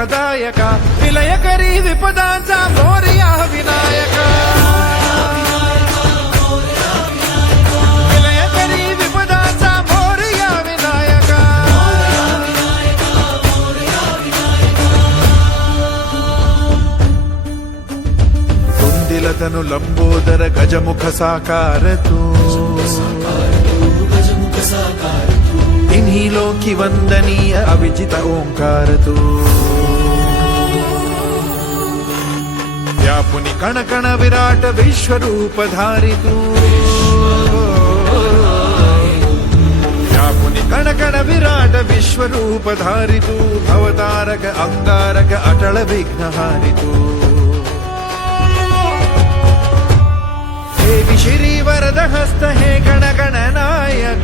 सुखदायका विलयकरी विपदांचा मोरया विनायका विलयकरी विपदांचा मोरया विनायका कुंदिलतनु लंबोदर गजमुख साकार तू इन्हीं लोकी वंदनीय अविजित ओंकार तू व्यापुनि कण कण विराट विश्वरूपधारी तू व्यापुनि कण कण विराट विश्वरूपधारी तू भवतारक अंगारक अटल विघ्नहारी तू देवी श्री वरद हस्त हे गण गण नायक